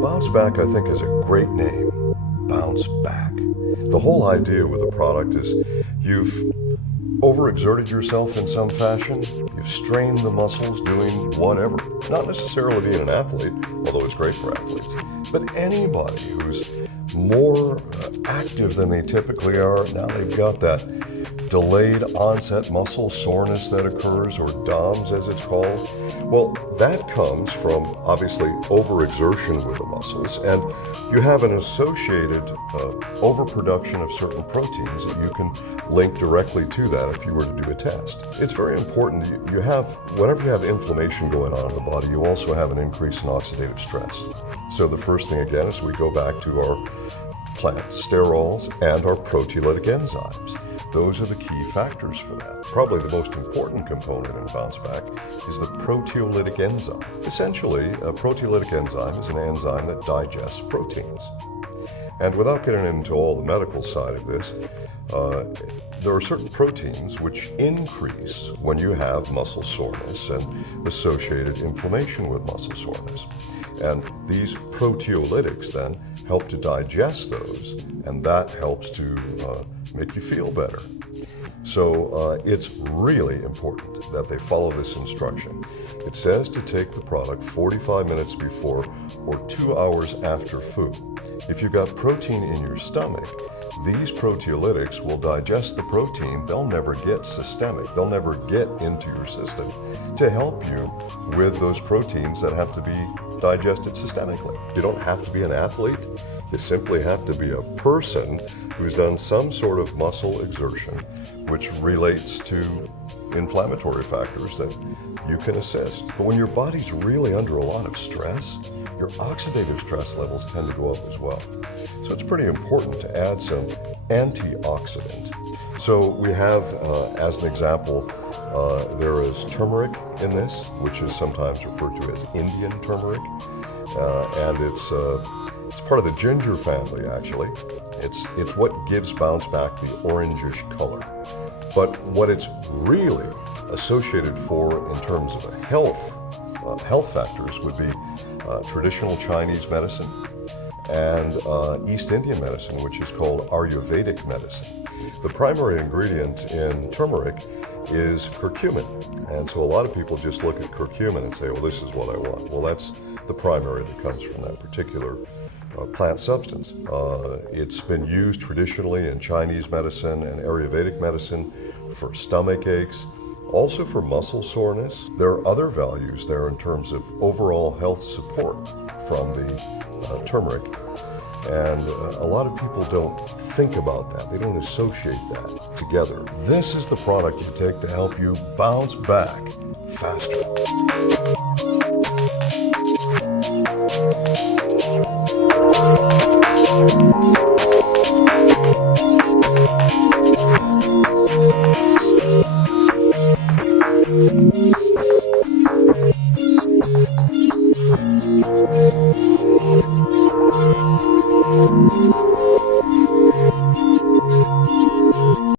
BounceBack, I think, is a great name. Bounce back. The whole idea with the product is you've overexerted yourself in some fashion. You've strained the muscles doing whatever. Not necessarily being an athlete, although it's great for athletes, but anybody who's more active than they typically are. Now they've got that delayed onset muscle soreness that occurs, or DOMS as it's called. Well, that comes from obviously overexertion with the muscles, and you have an associated overproduction of certain proteins that you can link directly to that if you were to do a test. It's very important. You have, whenever you have inflammation going on in the body, you also have an increase in oxidative stress. So the first thing again is we go back to our plant sterols and our proteolytic enzymes. Those are the key factors for that. Probably the most important component in BounceBack is the proteolytic enzyme. Essentially, a proteolytic enzyme is an enzyme that digests proteins. And without getting into all the medical side of this, there are certain proteins which increase when you have muscle soreness and associated inflammation with muscle soreness. And these proteolytics then help to digest those, and that helps to make you feel better. So it's really important that they follow this instruction. It says to take the product 45 minutes before or 2 hours after food. If you've got protein in your stomach, these proteolytics will digest the protein. They'll never get systemic. They'll never get into your system to help you with those proteins that have to be digested systemically. You don't have to be an athlete. You simply have to be a person who's done some sort of muscle exertion which relates to inflammatory factors that you can assist. But when your body's really under a lot of stress, your oxidative stress levels tend to go up as well. So it's pretty important to add some antioxidant. So we have, as an example, there is turmeric in this, which is sometimes referred to as Indian turmeric, and it's part of the ginger family, actually. It's what gives BounceBack the orangish color. But what it's really associated for in terms of health factors would be traditional Chinese medicine and East Indian medicine, which is called Ayurvedic medicine. The primary ingredient in turmeric is curcumin. And so a lot of people just look at curcumin and say, well, this is what I want. Well, that's the primary that comes from that particular plant substance. It's been used traditionally in Chinese medicine and Ayurvedic medicine for stomach aches, also for muscle soreness. There are other values there in terms of overall health support from the turmeric. And a lot of people don't think about that. They don't associate that together. This is the product you take to help you bounce back faster.